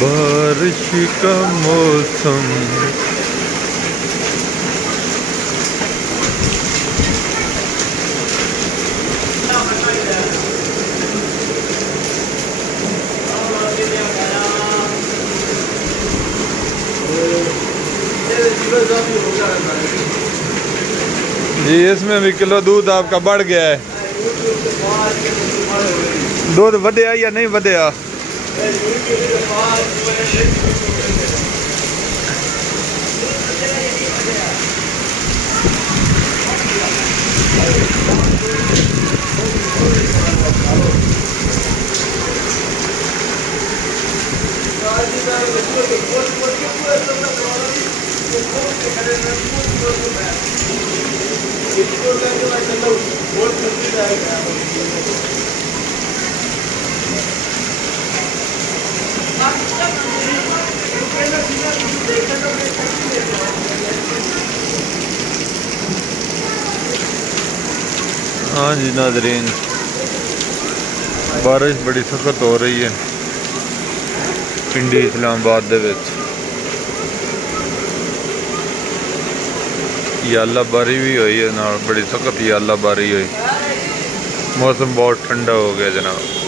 बारिश का मौसम जी, इसमें भी किलो दूध आपका बढ़ गया है। दूध बढ़या या नहीं बढ़या? हाँ जी नाज़रीन, बारिश बड़ी सख्त हो रही है पिंडी इस्लामाबाद दे विच। यालाबारी भी हुई है नाल, बड़ी सख्त यालाबारी हुई। मौसम बहुत ठंडा हो गया जनाब।